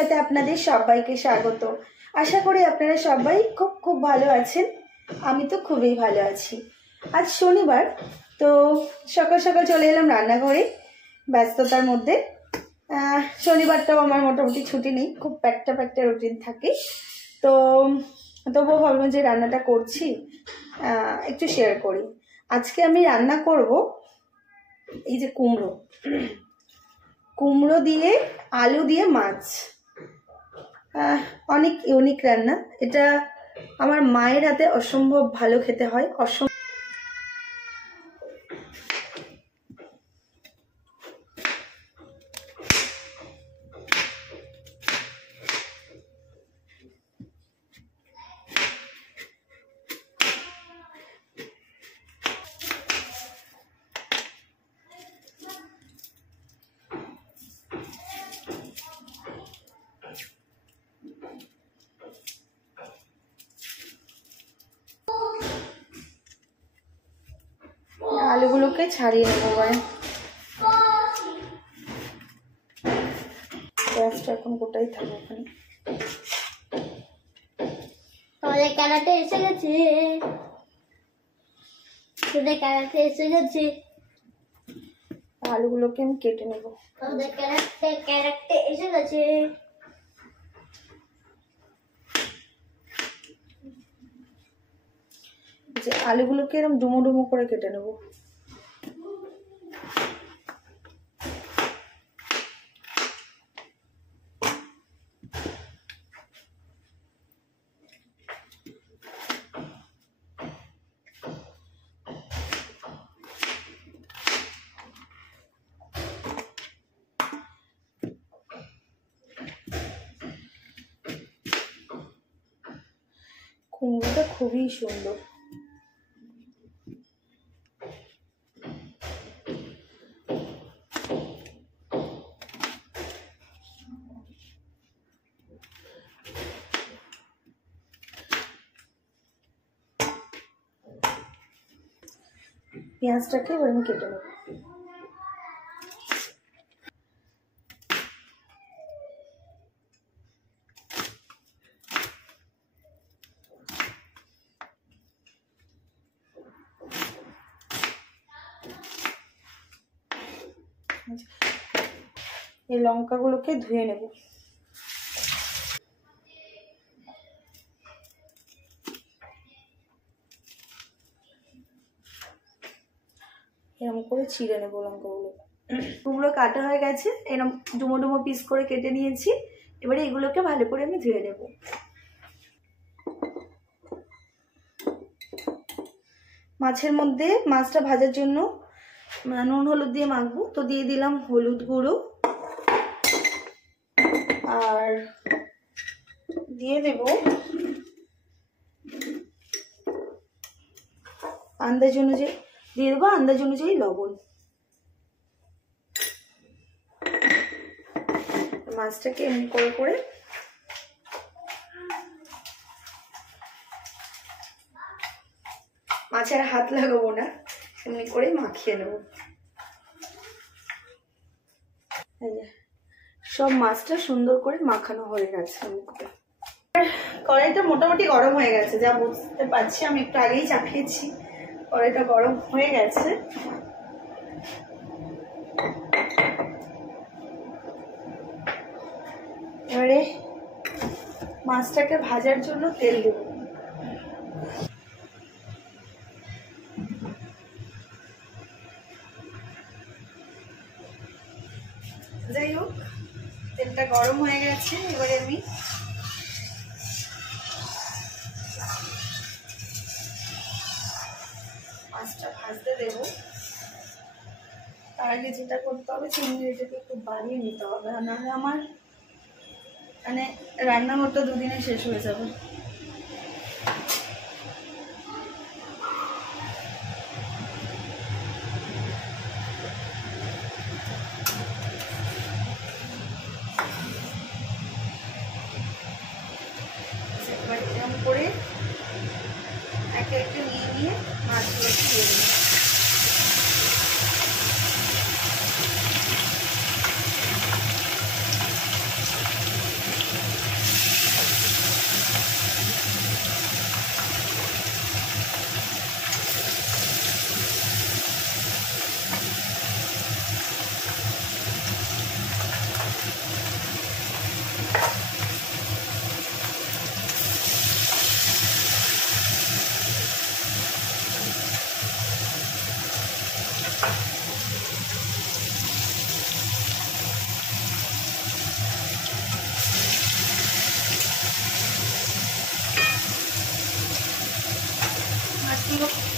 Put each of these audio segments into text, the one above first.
রেস্তোরাঁতে আপনাদের সবাইকে স্বাগত। আশা করি আপনারা সবাই খুব খুব ভালো আছেন। আমি তো খুবই ভালো আছি। আজ শনিবার, তো সকাল সকাল চলে এলাম রান্নাঘরে ব্যস্ততার মধ্যে। শনিবারটাও আমার মোটামুটি ছুটি নেই, খুব প্যাকটা রুটিন থাকে। তো তবুও ভাবলাম যে রান্নাটা করছি একটু শেয়ার করি। আজকে আমি রান্না করব এই যে কুমড়ো দিয়ে আলু দিয়ে মাছ। অনেক ইউনিক রান্না এটা। আমার মায়ের হাতে অসম্ভব ভালো খেতে হয়। আলুগুলোকে ছাড়িয়ে নেবো এবার। গ্যাসটা এখন গোটাই থাকবে ওখানে। আমাদের ক্যারাটে এসে গেছে। আলুগুলোকে আমি কেটে নেব। আমাদের ক্যারাটে এসে গেছে। যে আলুগুলোকে এরকম ডুমো ডুমো করে কেটে নেব। কুমড়োটা খুবই সুন্দর। পেঁয়াজটাকে এবার আমি কেটে নেব। এই লঙ্কাগুলোকে ধুয়ে নেব। এরকম করে ছিঁড়ে নেবো লঙ্কাগুলো। কুমড়ো কাটা হয়ে গেছে, এরকম ডুমো ডুমো পিস করে কেটে নিয়েছি। এবারে এগুলোকে ভালো করে আমি ধুয়ে নেব। মাছের মধ্যে মাছটা ভাজার জন্য নুন হলুদ দিয়ে মাখবো, তো দিয়ে দিলাম হলুদ গুঁড়ো আর দিয়ে দেব আন্দাজ অনুযায়ী লবণ। মাছটাকে এমনি করে মাছের হাত লাগাবো না, এমনি করে মাখিয়ে নেব। সব মাছটা সুন্দর করে মাখানো হয়ে গেছে। কড়াইটা মোটামুটি গরম হয়ে গেছে, যা বুঝতে পারছি। আমি একটু আগেই চাপিয়েছি, কড়াইটা গরম হয়ে গেছে। এবারে মাছটাকে ভাজার জন্য তেল দেব। যাই হোক, তেলটা গরম হয়ে গেছে। এবারে আমি মাছটা ভাজতে দেব। তার আগে যেটা করতে হবে, চিংড়িটাকে একটু বাড়িয়ে নিতে হবে, নাহলে আমার মানে রান্না করতে দুদিনে শেষ হয়ে যাবে। এরকম করে একে একে নিয়ে মাছগুলো দিয়ে দিই।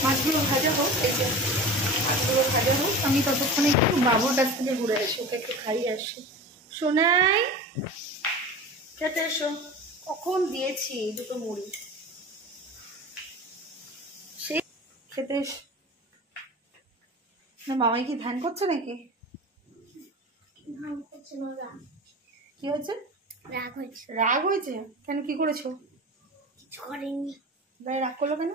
মাছগুলো ভাজা হোক, এই যে মাছগুলো ভাজা হোক, আমি ততক্ষণে একটু বাবুর কাছ থেকে ঘুরে আসি, ওকে একটু খাইয়ে আসি। সোনাই খেতে এসো, কখন দিয়েছি দুটো মুড়ি, সেই খেতে এসো। না মামাই কি ধ্যান করছে নাকি? কি হয়েছে? রাগ হয়েছে। রাগ হয়েছে কেন? কি করেছো? কিছু করেনি। রাগ করলো কেন?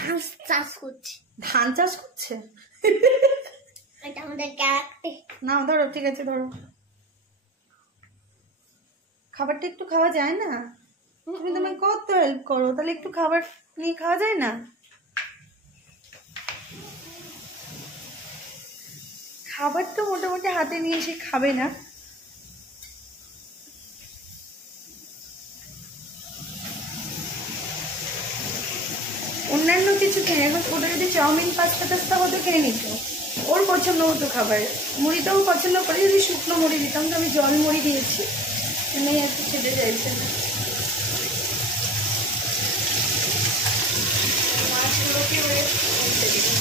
ধান চাষ করছে। ধান চাষ করছে? এটা আমাদের ক্যারেক্টার। না ধরো, ঠিক আছে ধরো। খাবারটা একটু খাওয়া যায় না? তুমি কত হেল্প করো, তাহলে একটু খাবার নিয়ে খাওয়া যায় না? খাবার তো মোটামুটি হাতে নিয়ে এসে খাবে না। অন্যান্য কিছু খেয়ে, এখন ওটা যদি চাউমিন পাস্তা টাস্তা হতো খেয়ে নিত, ওর পছন্দ হতো খাবার। মুড়িটাও পছন্দ করে, যদি শুকনো মুড়ি দিতাম, তো আমি জল মুড়ি দিয়েছি, মেয়ে একটু খেতে চাইছে না। মাছগুলোকে বলতে দিই।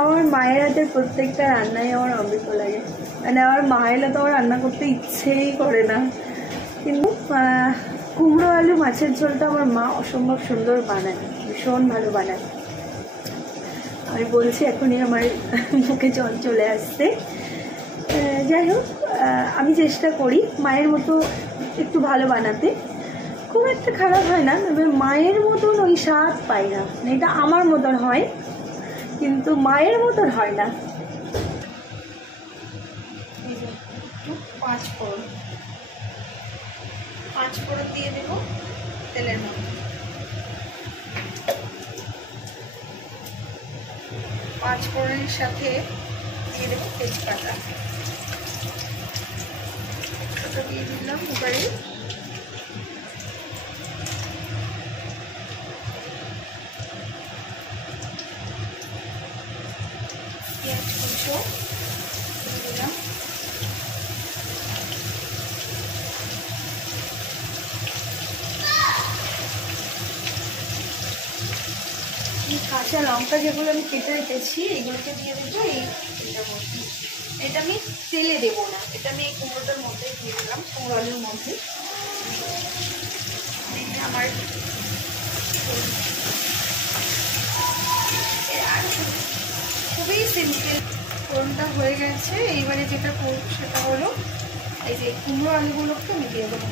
আমার মায়ের হাতের প্রত্যেকটা রান্নাই আমার অমৃত লাগে, মানে আমার মায়ের তো আমার রান্না করতে ইচ্ছেই করে না, কিন্তু কুমড়ো আলু মাছের ঝোলটা আমার মা অসম্ভব সুন্দর বানায়, ভীষণ ভালো বানায়। আমি বলছি এখনই আমার মুখে জল চলে আসছে। যাই হোক, আমি চেষ্টা করি মায়ের মতো একটু ভালো বানাতে, খুব একটা খারাপ হয় না, তবে মায়ের মতন ওই স্বাদ পাই না, এটা আমার মতন হয় কিন্তু মায়ের মতন হয় না। এই যে পাঁচ ফোড়ন দিয়ে দেব তেলের মধ্যে। পাঁচ ফোড়নের সাথে দিয়ে দেবো তেজপাতা, ওটা দিয়ে দিলাম এবারে। পেঁয়াজ কুচো দিয়ে দিলাম, কাঁচা লঙ্কা যেগুলো আমি কেটে রেখেছি এগুলোকে দিয়ে দেবো এটার মধ্যে। এটা আমি তেলে দেবো না, এটা আমি এই কুমড়োটার মধ্যে দিয়ে দিলাম, কুমড়ো আলুর মধ্যে। আমার খুবই সিম্পল, ফোড়নটা হয়ে গেছে। এইবারে যেটা করবো সেটা হলো এই যে কুমড়ো আলুগুলোকে আমি দিয়ে দেবো।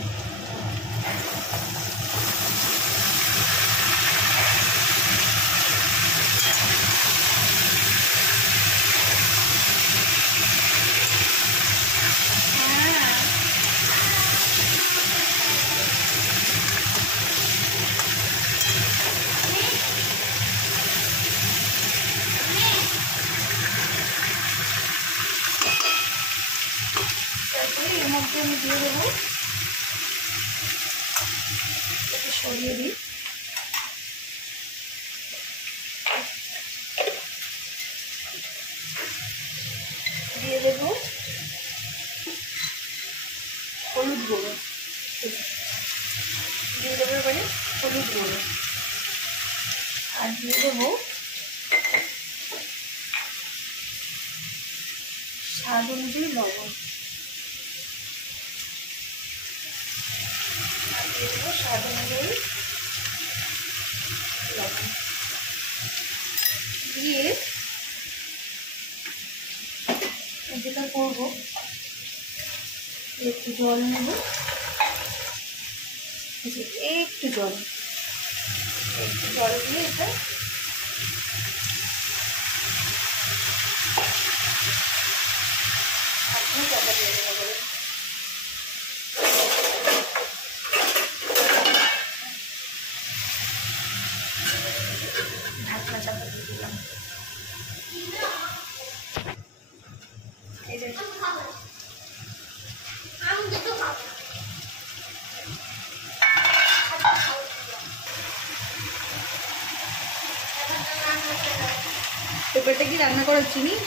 এর মধ্যে আমি দিয়ে দেবো, একটু সরিয়ে দিই, দিয়ে দেবো হলুদ গুঁড়ো, দিয়ে দেবো এবারে হলুদ গুঁড়ো, আর দিয়ে দেবো স্বাদ অনুযায়ী লবণ, আর দিয়ে দেবো স্বাদ অনুযায়ী করব। একটু জল নেব, একটু জল দিয়ে এটা ঢাকনা চাপা দিয়ে দেবো। ঢাকনা চাপা দিয়ে দিলাম। এই যে পেঁপেটা কি রান্না করার জিনিস?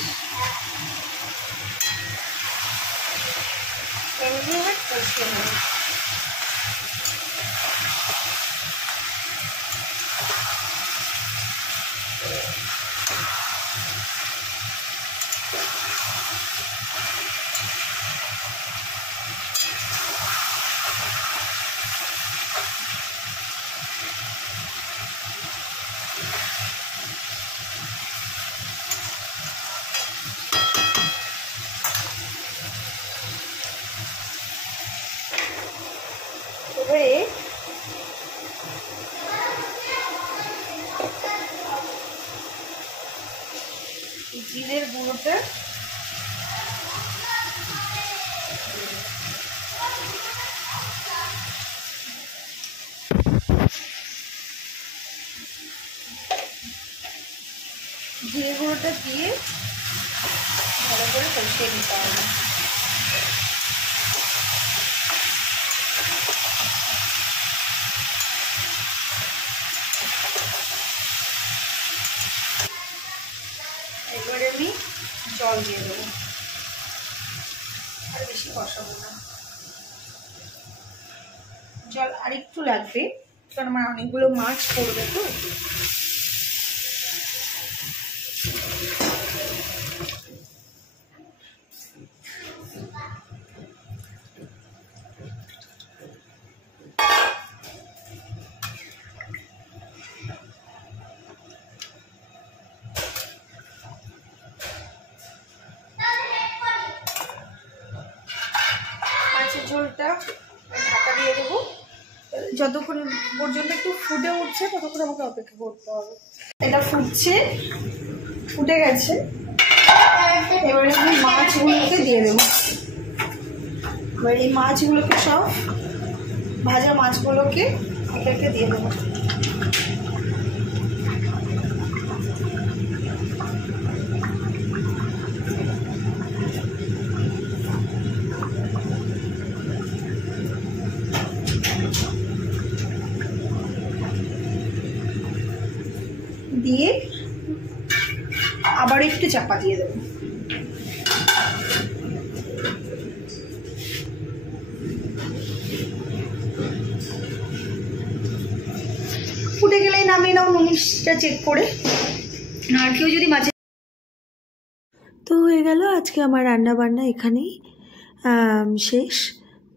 এবারে জিরের গুঁড়োটা দিয়ে ভালো করে কষিয়ে নিতে হবে। এবারে আমি জল দিয়ে দেবো, আর বেশি কষাবো না। জল আরেকটু লাগবে, কারণ আমার অনেকগুলো মাছ পড়বে তো। মাছের ঝোলটা ঢাকা দিয়ে দেবো, যতক্ষণ পর্যন্ত একটু ফুটে উঠছে ততক্ষণ আমাকে অপেক্ষা করতে হবে। এটা ফুটে গেছে। এবারে আমি মাছগুলোকে দিয়ে দেবো। এবার এই মাছগুলোকে সব ভাজা মাছগুলোকে একে দিয়ে দেবো। দিয়ে আবার একটু চাপা দিয়ে দেবো। ফুটে গেলেই নামিয়ে নাও, নুনটা চেক করে। আর কেউ যদি মাঝে তো হয়ে গেল আজকে আমার রান্না বান্না এখানেই শেষ।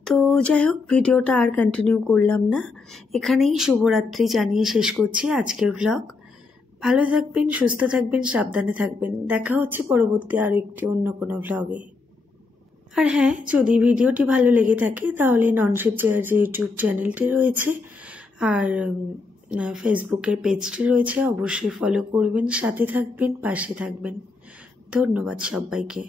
তো যাই হোক, ভিডিওটা আর কন্টিনিউ করলাম না, এখানেই শুভরাত্রি জানিয়ে শেষ করছি আজকের ব্লগ। ভালো থাকবেন, সুস্থ থাকবেন, সাবধানে থাকবেন। দেখা হচ্ছে পরবর্তী আরও একটি অন্য কোনো ব্লগে। আর হ্যাঁ, যদি ভিডিওটি ভালো লেগে থাকে তাহলে ননশেপ চেয়ার যে ইউটিউব চ্যানেলটি রয়েছে আর ফেসবুকের পেজটি রয়েছে, অবশ্যই ফলো করবেন, সাথে থাকবেন, পাশে থাকবেন। ধন্যবাদ সবাইকে।